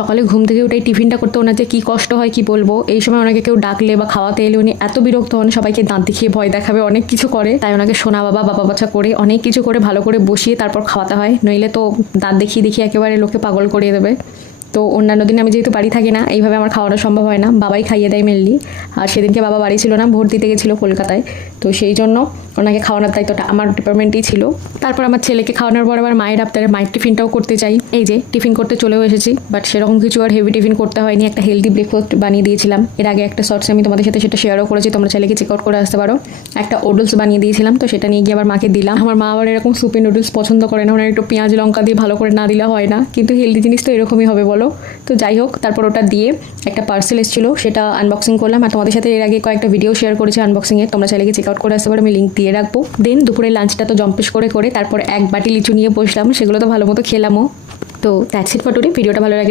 সকালে ঘুম থেকে উঠে টিফিনটা করতে ওনার যে কী কষ্ট হয় কি বলবো। এই সময় ওনাকে কেউ ডাকলে বা খাওয়াতে এলে উনি এত বিরক্ত হন, সবাইকে দাঁত দেখিয়ে ভয় দেখাবে, অনেক কিছু করে। তাই ওনাকে সোনা বাবা বাবা বাচ্চা করে অনেক কিছু করে ভালো করে বসিয়ে তারপর খাওয়াতে হয়, নইলে তো দাঁত দেখিয়ে দেখিয়ে একেবারে লোকে পাগল করিয়ে দেবে। তো অন্যান্য দিন আমি যেহেতু বাড়ি থাকি না, এইভাবে আমার খাওয়ানো সম্ভব হয় না, বাবাই খাইয়ে দেয় মেনলি। আর সেদিনকে বাবা বাড়ি ছিল না, ভোট দিতে গেছিলো কলকাতায়, তো সেই জন্য ওনাকে খাওয়ানোর দায়িত্বটা আমার ডিপার্টমেন্টেই ছিল। তারপর আমার ছেলেকে খাওয়ানোর পর আবার মায়ের আবদারে মায়ের টিফিনটাও করতে চাই। এই যে টিফিন করতে চলেও এসেছি, বাট সেরকম কিছু আর হেভি টিফিন করতে হয়নি, একটা হেলদি ব্রেকফাস্ট বানিয়ে দিয়েছিলাম। এর আগে একটা শর্টসে আমি তোমাদের সাথে সেটা শেয়ারও করেছি, তোমরা ছেলেকে চেক আউট করে আসতে পারো। একটা ওডলস বানিয়ে দিয়েছিলাম, তো সেটা নিয়ে গিয়ে আবার মাকে দিলাম। আমার মা আবার এরকম সুপি নুডলস পছন্দ করে না, ওনার একটু পেঁয়াজ লঙ্কা দিয়ে ভালো করে না দিলে হয় না, কিন্তু হেলদি জিনিস তো এরকমই হবে বলো। তো যাই হোক, তারপর ওটা দিয়ে একটা পার্সেল এসেছিলো, সেটা আনবক্সিং করলাম। আর তোমাদের সাথে এর আগে কয়েকটা ভিডিও শেয়ার করেছি আনবক্সিংয়ে, তোমরা চাইলে চেক আউট করে আসতে পারো, আমি লিঙ্ক দিয়ে রাখবো। দেন দুপুরে লাঞ্চটা তো জম্পেশ করে তারপর এক বাটি লিচু নিয়ে বসলাম, সেগুলো তো ভালো মতো খেলামও। তো দ্যাটস ইট ফর টুডে। ভিডিওটা ভালো লাগে